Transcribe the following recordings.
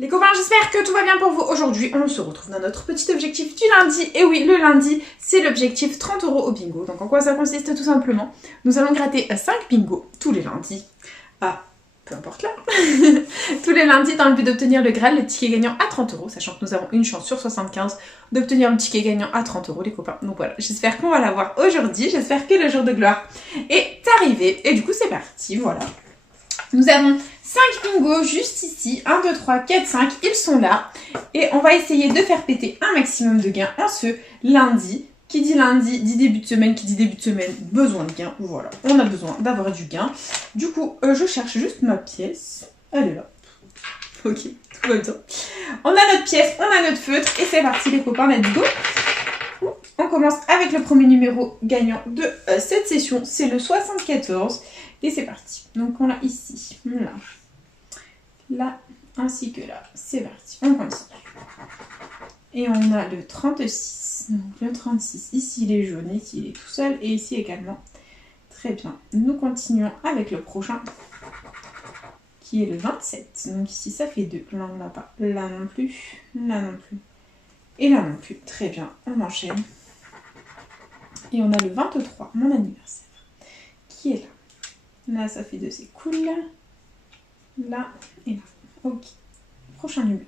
Les copains, j'espère que tout va bien pour vous. Aujourd'hui, on se retrouve dans notre petit objectif du lundi. Et oui, le lundi, c'est l'objectif 30 € au bingo. Donc en quoi ça consiste tout simplement? Nous allons gratter 5 bingos tous les lundis. Ah, peu importe là. Tous les lundis dans le but d'obtenir le Graal, le ticket gagnant à 30 €, sachant que nous avons une chance sur 75 d'obtenir le ticket gagnant à 30 € les copains. Donc voilà, j'espère qu'on va l'avoir aujourd'hui. J'espère que le jour de gloire est arrivé. Et du coup, c'est parti, voilà. Nous avons 5 bingos juste ici, 1, 2, 3, 4, 5, ils sont là. Et on va essayer de faire péter un maximum de gains en ce lundi. Qui dit lundi, dit début de semaine, qui dit début de semaine, besoin de gains. Voilà, on a besoin d'avoir du gain. Du coup, je cherche juste ma pièce. Elle est là. Ok, tout va bien. On a notre pièce, on a notre feutre et c'est parti les copains, let's go. On commence avec le premier numéro gagnant de cette session, c'est le 74. Et c'est parti. Donc on l'a ici, là, là, ainsi que là. C'est parti, on continue. Et on a le 36. Donc le 36, ici il est jaune, ici il est tout seul. Et ici également. Très bien. Nous continuons avec le prochain. Qui est le 27. Donc ici ça fait 2. Là on n'a pas. Là non plus. Là non plus. Et là non plus. Très bien. On enchaîne. Et on a le 23, mon anniversaire. Qui est là. Là, ça fait 2, c'est cool. Là et là. Ok. Prochain numéro.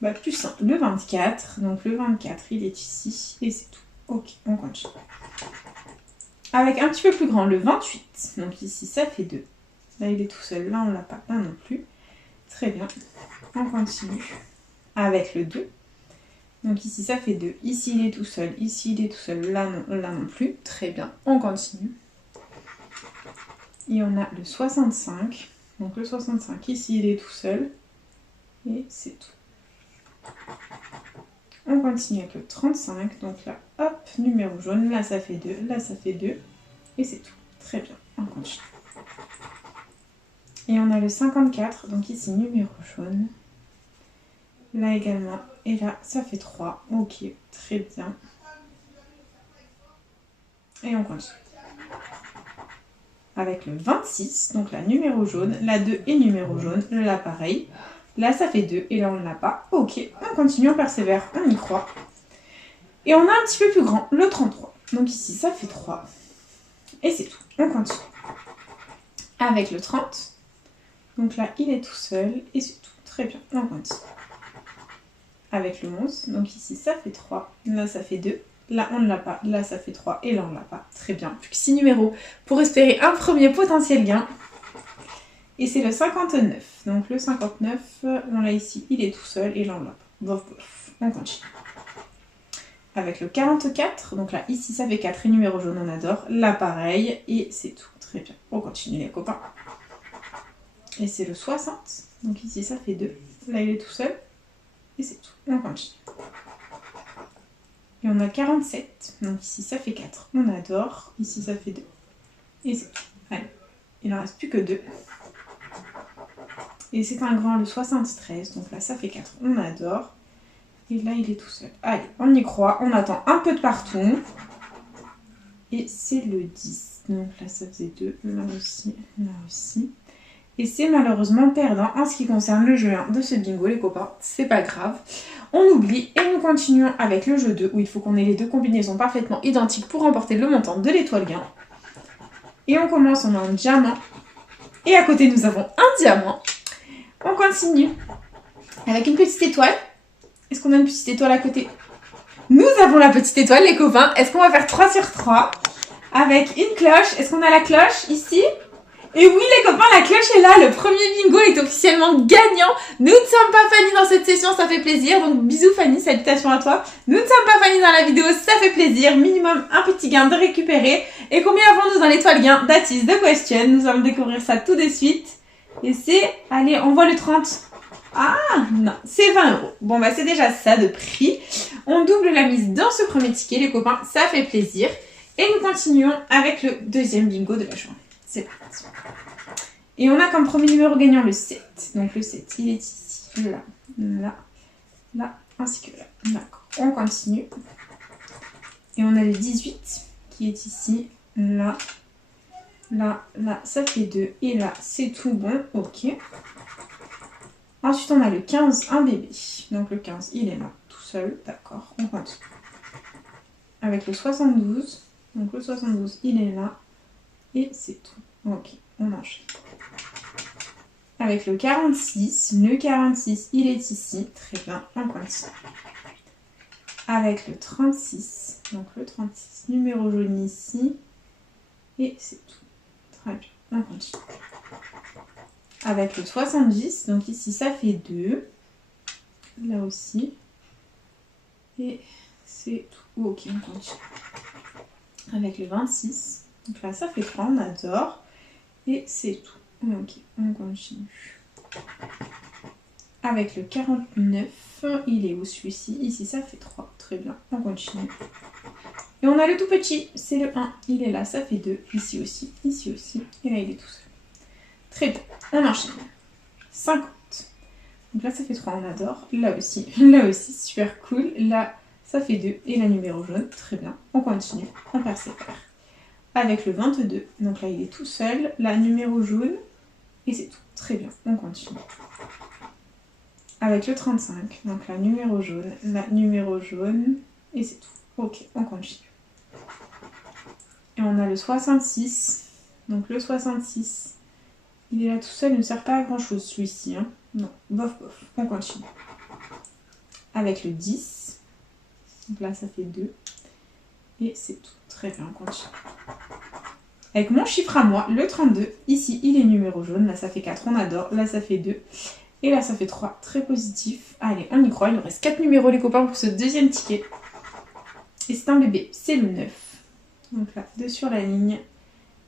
Bah, plus simple. Le 24. Donc, le 24, il est ici. Et c'est tout. Ok, on continue. Avec un petit peu plus grand, le 28. Donc, ici, ça fait 2. Là, il est tout seul. Là, on l'a pas. Là non plus. Très bien. On continue. Avec le 2. Donc, ici, ça fait 2. Ici, il est tout seul. Ici, il est tout seul. Là non plus. Très bien. On continue. Et on a le 65. Donc le 65, ici il est tout seul. Et c'est tout. On continue avec le 35. Donc là, hop, numéro jaune. Là ça fait 2. Là ça fait 2. Et c'est tout. Très bien. On continue. Et on a le 54. Donc ici, numéro jaune. Là également. Et là, ça fait 3. Ok, très bien. Et on continue. Avec le 26, donc la numéro jaune, la 2 et numéro jaune, là pareil. Là ça fait 2 et là on ne l'a pas. Ok, on continue, on persévère, on y croit. Et on a un petit peu plus grand, le 33. Donc ici ça fait 3. Et c'est tout, on continue. Avec le 30, donc là il est tout seul et c'est tout. Très bien, on continue. Avec le 11, donc ici ça fait 3, là ça fait 2. Là, on ne l'a pas. Là, ça fait 3. Et là, on ne l'a pas. Très bien. Plus que 6 numéros pour espérer un premier potentiel gain. Et c'est le 59. Donc, le 59, on l'a ici. Il est tout seul. Et là, on ne l'a pas. Bof, bof. On continue. Avec le 44. Donc là, ici, ça fait 4. Et numéro jaune, on adore. Là, pareil. Et c'est tout. Très bien. On continue, les copains. Et c'est le 60. Donc ici, ça fait 2. Là, il est tout seul. Et c'est tout. On continue. Et on a 47, donc ici ça fait 4, on adore, ici ça fait 2, et c'est tout. Allez, il n'en reste plus que 2. Et c'est un grand, le 73, donc là ça fait 4, on adore. Et là il est tout seul. Allez, on y croit, on attend un peu de partout. Et c'est le 10, donc là ça faisait 2, là aussi, là aussi. Et c'est malheureusement perdant en ce qui concerne le jeu 1 de ce bingo les copains, c'est pas grave. On oublie et nous continuons avec le jeu 2 où il faut qu'on ait les deux combinaisons parfaitement identiques pour remporter le montant de l'étoile gain. Et on commence, on a un diamant. Et à côté nous avons un diamant. On continue avec une petite étoile. Est-ce qu'on a une petite étoile à côté? Nous avons la petite étoile les copains. Est-ce qu'on va faire 3 sur 3 avec une cloche? Est-ce qu'on a la cloche ici? Et oui les copains, la cloche est là, le premier bingo est officiellement gagnant. Nous ne sommes pas Fanny dans cette session, ça fait plaisir. Donc bisous Fanny, salutations à toi. Nous ne sommes pas Fanny dans la vidéo, ça fait plaisir. Minimum un petit gain de récupérer. Et combien avons-nous dans l'étoile gain? That is the question. Nous allons découvrir ça tout de suite. Et c'est, allez, on voit le 30. Ah non, c'est 20 €. Bon bah c'est déjà ça de prix. On double la mise dans ce premier ticket les copains, ça fait plaisir. Et nous continuons avec le deuxième bingo de la journée. C'est parti. Et on a comme premier numéro gagnant le 7. Donc le 7, il est ici, là, là, là, ainsi que là. D'accord. On continue. Et on a le 18 qui est ici, là, là, là, ça fait 2. Et là, c'est tout bon. Ok. Ensuite, on a le 15, un bébé. Donc le 15, il est là, tout seul. D'accord, on continue. Avec le 72. Donc le 72, il est là. Et c'est tout. Ok, on enchaîne. Avec le 46. Le 46, il est ici. Très bien, on continue. Avec le 36. Donc le 36, numéro jaune ici. Et c'est tout. Très bien, on continue. Avec le 70, donc ici ça fait 2. Là aussi. Et c'est tout. Ok, on continue. Avec le 26. Donc là ça fait 3, on adore. Et c'est tout. Ok, on continue. Avec le 49, il est où celui-ci? Ici ça fait 3. Très bien, on continue. Et on a le tout petit, c'est le 1. Il est là, ça fait 2. Ici aussi, et là il est tout seul. Très bien, on enchaîne. 50. Donc là ça fait 3, on adore. Là aussi, super cool. Là ça fait 2 et la numéro jaune, très bien. On continue, on persévère. Avec le 22, donc là il est tout seul. La numéro jaune, et c'est tout. Très bien, on continue. Avec le 35, donc la numéro jaune, et c'est tout. Ok, on continue. Et on a le 66, donc le 66, il est là tout seul, il ne sert pas à grand chose celui-ci. Hein. Non, bof, on continue. Avec le 10, donc là ça fait 2, et c'est tout. Très bien, on continue. Avec mon chiffre à moi, le 32, ici il est numéro jaune, là ça fait 4, on adore, là ça fait 2. Et là, ça fait 3, très positif. Allez, on y croit, il nous reste 4 numéros les copains pour ce deuxième ticket. Et c'est un bébé, c'est le 9. Donc là, 2 sur la ligne.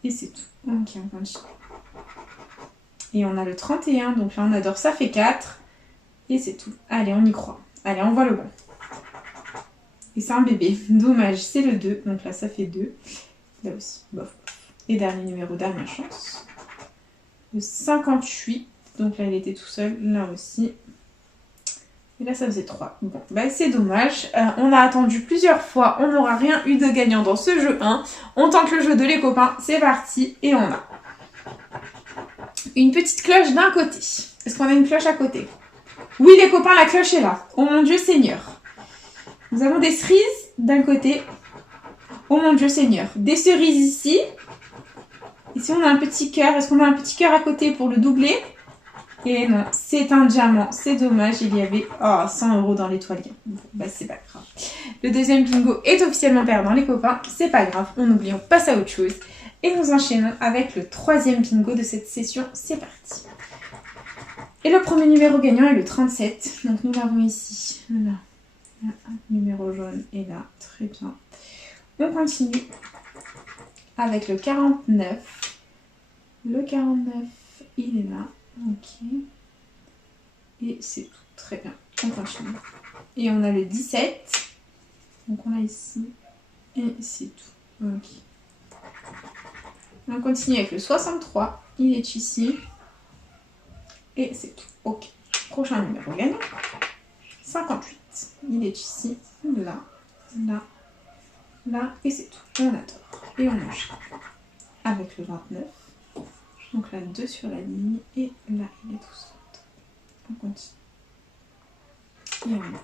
Et c'est tout. Ok, on continue. Et on a le 31, donc là on adore, ça fait 4. Et c'est tout. Allez, on y croit. Allez, on voit le bon. Et c'est un bébé, dommage, c'est le 2. Donc là, ça fait 2. Là aussi, bof. Et dernier numéro, dernière chance. Le 58. Donc là, il était tout seul, là aussi. Et là, ça faisait 3. Bon, bah c'est dommage. On a attendu plusieurs fois. On n'aura rien eu de gagnant dans ce jeu 1. On tente le jeu 2, les copains. C'est parti. Et on a une petite cloche d'un côté. Est-ce qu'on a une cloche à côté? Oui, les copains, la cloche est là. Oh mon Dieu Seigneur. Nous avons des cerises d'un côté. Oh mon Dieu Seigneur. Des cerises ici. Ici, on a un petit cœur. Est-ce qu'on a un petit cœur à côté pour le doubler? Et non, c'est un diamant, c'est dommage, il y avait 100 € dans l'étoile. Bon, bah c'est pas grave. Le deuxième bingo est officiellement perdant les copains, c'est pas grave, on oublie, on passe à autre chose. Et nous enchaînons avec le troisième bingo de cette session, c'est parti. Et le premier numéro gagnant est le 37, donc nous l'avons ici, là, numéro jaune est là, très bien. On continue avec le 49. Le 49, il est là. Ok. Et c'est tout. Très bien. On continue. Et on a le 17. Donc on a ici. Et c'est tout. Ok. On continue avec le 63. Il est ici. Et c'est tout. Ok. Prochain numéro gagnant. 58. Il est ici. Là. Là. Là. Et c'est tout. On adore. Et on enchaîne. Avec le 29. Donc là, 2 sur la ligne. Et là, il est tout seul. On continue. Et on a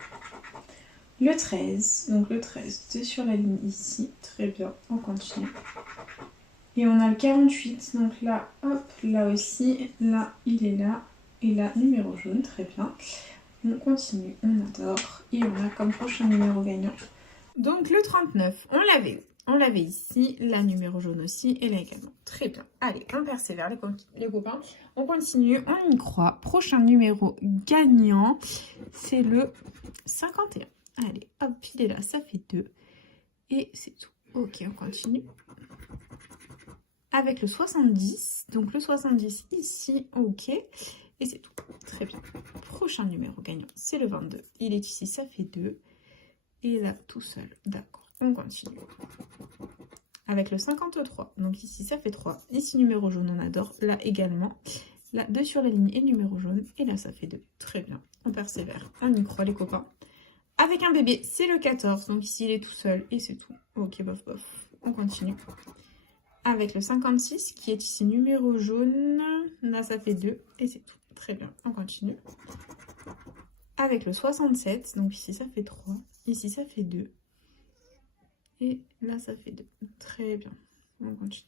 le 13. Donc le 13, 2 sur la ligne ici. Très bien. On continue. Et on a le 48. Donc là, hop, là aussi. Là, il est là. Et là, numéro jaune. Très bien. On continue. On adore. Et on a comme prochain numéro gagnant. Donc le 39, on l'avait eu. On l'avait ici, la numéro jaune aussi, et là également. Très bien. Allez, on persévère les copains. On continue, on y croit. Prochain numéro gagnant, c'est le 51. Allez, hop, il est là, ça fait 2. Et c'est tout. Ok, on continue. Avec le 70. Donc le 70 ici, ok. Et c'est tout. Très bien. Prochain numéro gagnant, c'est le 22. Il est ici, ça fait 2. Et là, tout seul. D'accord. On continue. Avec le 53. Donc ici, ça fait 3. Ici, numéro jaune, on adore. Là également. Là, 2 sur la ligne et numéro jaune. Et là, ça fait 2. Très bien. On persévère. On y croit, les copains. Avec un bébé, c'est le 14. Donc ici, il est tout seul. Et c'est tout. Ok, bof, bof. On continue. Avec le 56, qui est ici numéro jaune. Là, ça fait 2. Et c'est tout. Très bien, on continue. Avec le 67, donc ici ça fait 3, ici ça fait 2. Et là ça fait 2. Très bien, on continue.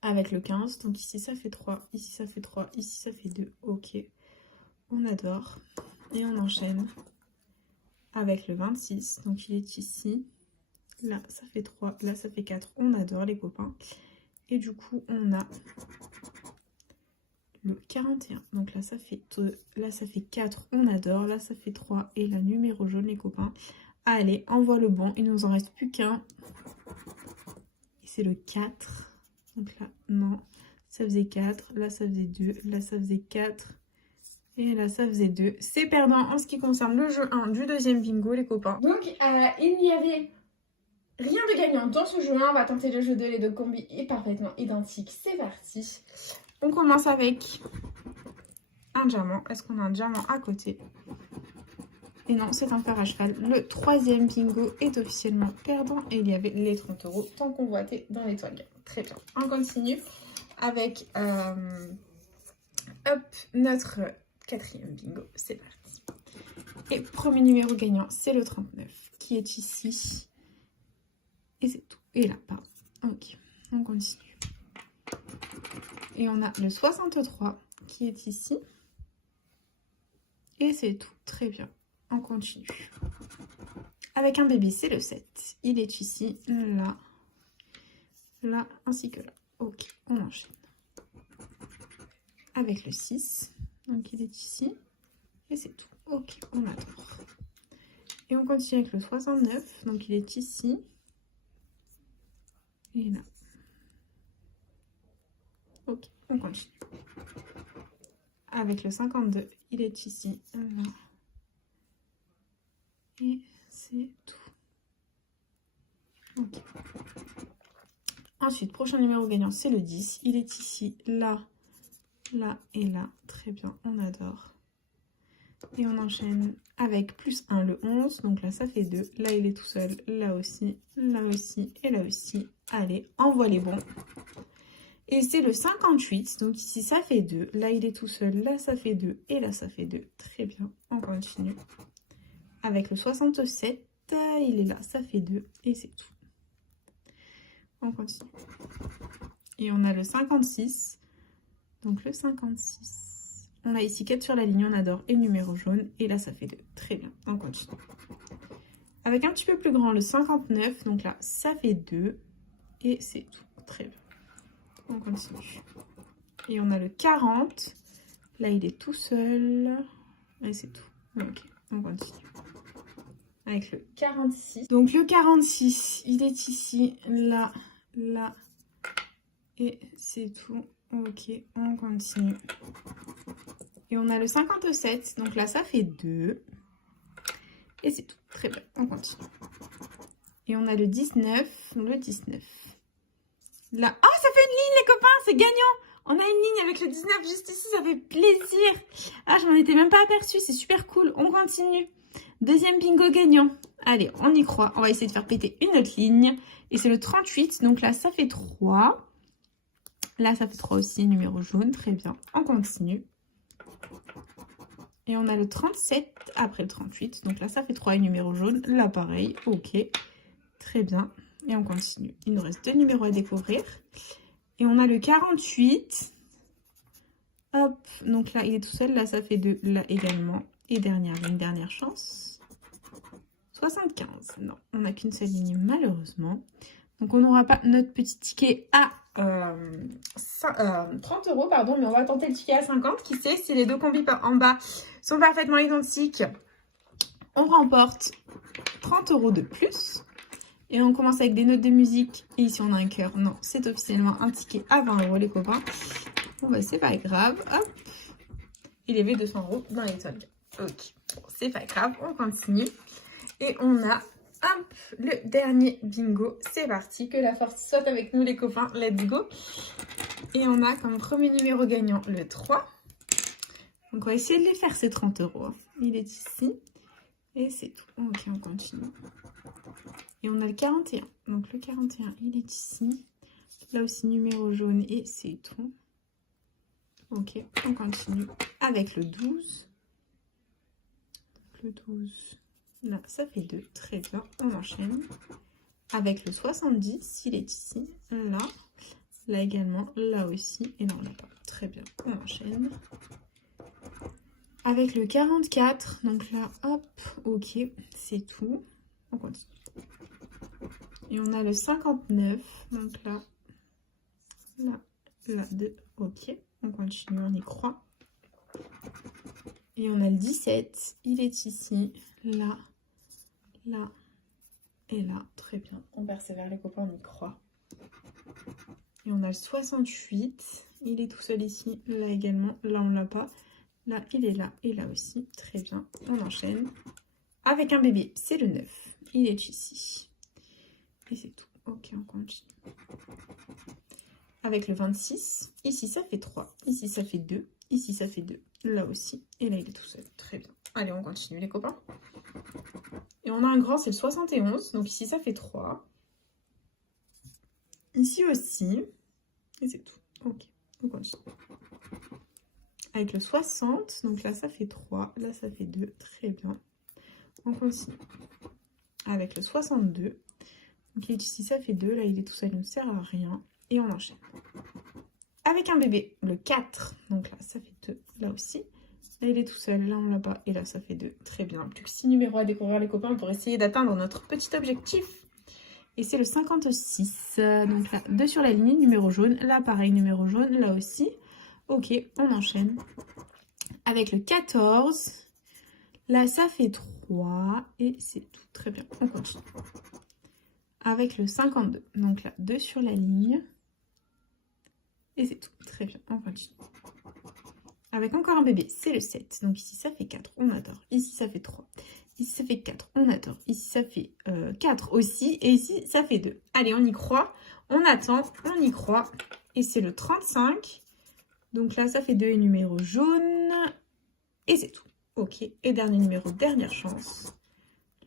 Avec le 15, donc ici ça fait 3, ici ça fait 3, ici ça fait 2. Ok, on adore. Et on enchaîne avec le 26, donc il est ici. Là ça fait 3, là ça fait 4. On adore les copains. Et du coup on a le 41. Donc là ça fait 2, là ça fait 4. On adore. Là ça fait 3. Et la numéro jaune les copains. Allez, envoie le bon. Il nous en reste plus qu'un. Et c'est le 4. Donc là, non. Ça faisait 4. Là ça faisait 2. Là ça faisait 4. Et là ça faisait 2. C'est perdant en ce qui concerne le jeu 1 du deuxième bingo les copains. Donc il n'y avait rien de gagnant dans ce jeu 1. On va tenter le jeu 2. Les deux combis est parfaitement identique. C'est parti. On commence avec un diamant. Est-ce qu'on a un diamant à côté? Et non, c'est un fer à cheval. Le troisième bingo est officiellement perdant. Et il y avait les 30 € tant convoités dans l'étoile. Très bien. On continue avec hop, notre quatrième bingo. C'est parti. Et premier numéro gagnant, c'est le 39 qui est ici. Et c'est tout. Et là, pas. Ok, on continue. Et on a le 63 qui est ici. Et c'est tout. Très bien. On continue. Avec un bébé, c'est le 7. Il est ici, là, là, ainsi que là. Ok, on enchaîne. Avec le 6. Donc il est ici. Et c'est tout. Ok, on adore. Et on continue avec le 69. Donc il est ici. Et là. Ok, on continue. Avec le 52, il est ici, là. Et c'est tout. Ok. Ensuite, prochain numéro gagnant, c'est le 10. Il est ici, là, là et là. Très bien, on adore. Et on enchaîne avec plus 1, le 11. Donc là, ça fait 2. Là, il est tout seul. Là aussi et là aussi. Allez, envoie les bons. Et c'est le 58, donc ici ça fait 2, là il est tout seul, là ça fait 2, et là ça fait 2. Très bien, on continue. Avec le 67, il est là, ça fait 2, et c'est tout. On continue. Et on a le 56, donc le 56. On a ici 4 sur la ligne, on adore, et numéro jaune, et là ça fait 2. Très bien, on continue. Avec un petit peu plus grand, le 59, donc là ça fait 2, et c'est tout. Très bien. On continue. Et on a le 40. Là, il est tout seul. Et c'est tout. Ok, on continue. Avec le 46. Donc, le 46, il est ici, là, là. Et c'est tout. Ok, on continue. Et on a le 57. Donc là, ça fait 2. Et c'est tout. Très bien, on continue. Et on a le 19. Le 19. Là. Ah, ça fait une ligne, les copains, c'est gagnant. On a une ligne avec le 19 juste ici, ça fait plaisir. Ah, je m'en étais même pas aperçue, c'est super cool. On continue. Deuxième bingo gagnant. Allez, on y croit. On va essayer de faire péter une autre ligne. Et c'est le 38, donc là, ça fait 3. Là, ça fait 3 aussi, numéro jaune. Très bien, on continue. Et on a le 37 après le 38. Donc là, ça fait 3 et numéro jaune. Là, pareil, ok. Très bien. Et on continue. Il nous reste 2 numéros à découvrir. Et on a le 48. Hop. Donc là, il est tout seul. Là, ça fait 2. Là également. Et une dernière chance. 75. Non, on n'a qu'une seule ligne, malheureusement. Donc, on n'aura pas notre petit ticket à 30 €, pardon. Mais on va tenter le ticket à 50. Qui sait, si les deux combis en bas sont parfaitement identiques, on remporte 30 € de plus. Et on commence avec des notes de musique. Et ici, on a un cœur. Non, c'est officiellement un ticket à 20 €, les copains. Bon, bah, c'est pas grave. Hop. Il y avait 200 € dans les soldes. Ok. Bon, c'est pas grave. On continue. Et on a, hop, le dernier bingo. C'est parti. Que la force soit avec nous, les copains. Let's go. Et on a comme premier numéro gagnant le 3. Donc, on va essayer de les faire, ces 30 €. Il est ici. Et c'est tout. Ok, on continue. Et on a le 41. Donc le 41, il est ici. Là aussi, numéro jaune et c'est tout. Ok, on continue avec le 12. Le 12, là, ça fait 2. Très bien, on enchaîne. Avec le 70, il est ici, là. Là également, là aussi. Et là, on l'a pas. Très bien, on enchaîne. Avec le 44, donc là, hop, ok, c'est tout. On continue. Et on a le 59, donc là, là, là, 2, ok. On continue, on y croit. Et on a le 17, il est ici, là, là et là. Très bien, on persévère les copains, on y croit. Et on a le 68, il est tout seul ici, là également, là on l'a pas. Là, il est là et là aussi. Très bien, on enchaîne. Avec un bébé, c'est le 9. Il est ici. Et c'est tout. Ok, on continue. Avec le 26, ici ça fait 3. Ici ça fait 2. Ici ça fait 2. Là aussi. Et là, il est tout seul. Très bien. Allez, on continue les copains. Et on a un grand, c'est le 71. Donc ici ça fait 3. Ici aussi. Et c'est tout. Ok, on continue. Avec le 60, donc là ça fait 3, là ça fait 2, très bien. On continue. Avec le 62, donc ici ça fait 2, là il est tout seul, il ne sert à rien. Et on enchaîne. Avec un bébé, le 4, donc là ça fait 2, là aussi. Là il est tout seul, là on l'a pas, et là ça fait 2, très bien. Plus que 6 numéros à découvrir les copains pour essayer d'atteindre notre petit objectif. Et c'est le 56, donc là 2 sur la ligne, numéro jaune, là pareil, numéro jaune, là aussi. Ok, on enchaîne. Avec le 14, là ça fait 3 et c'est tout. Très bien, on continue. Avec le 52, donc là 2 sur la ligne et c'est tout. Très bien, on continue. Avec encore un bébé, c'est le 7, donc ici ça fait 4, on adore. Ici ça fait 3, ici ça fait 4, on adore. Ici ça fait 4 aussi et ici ça fait 2. Allez, on y croit, on attend, on y croit et c'est le 35. Donc là, ça fait 2 et numéro jaune. Et c'est tout. Ok. Et dernier numéro, dernière chance.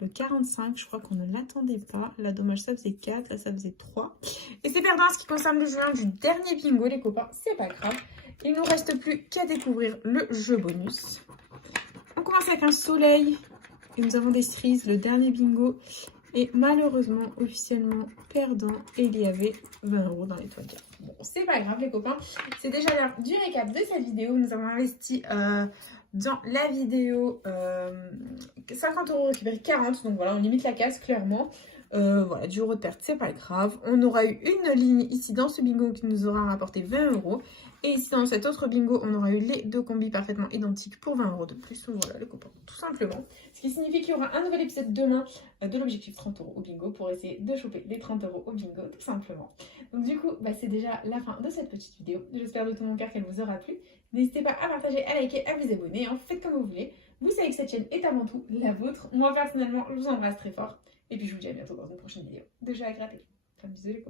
Le 45, je crois qu'on ne l'attendait pas. Là, dommage, ça faisait 4. Là, ça faisait 3. Et c'est perdant en ce qui concerne le joueur du dernier bingo, les copains. C'est pas grave. Il ne nous reste plus qu'à découvrir le jeu bonus. On commence avec un soleil. Et nous avons des cerises, le dernier bingo. Et malheureusement, officiellement perdant, et il y avait 20 € dans les toiles. Bon, c'est pas grave les copains, c'est déjà l'heure du récap de cette vidéo. Nous avons investi dans la vidéo 50 € récupérés 40. Donc voilà, on limite la casse clairement. Voilà, du euro de perte, c'est pas grave. On aura eu une ligne ici dans ce bingo qui nous aura rapporté 20 €. Et ici dans cet autre bingo, on aura eu les deux combis parfaitement identiques pour 20 € de plus. Donc voilà les copains, tout simplement. Ce qui signifie qu'il y aura un nouvel épisode demain de l'objectif 30 € au bingo pour essayer de choper les 30 € au bingo tout simplement. Donc du coup, c'est déjà la fin de cette petite vidéo. J'espère de tout mon cœur qu'elle vous aura plu. N'hésitez pas à partager, à liker, à vous abonner. Faites comme vous voulez. Vous savez que cette chaîne est avant tout la vôtre. Moi personnellement, je vous embrasse très fort. Et puis je vous dis à bientôt dans une prochaine vidéo de jeux à gratter. Enfin, bisous les copains.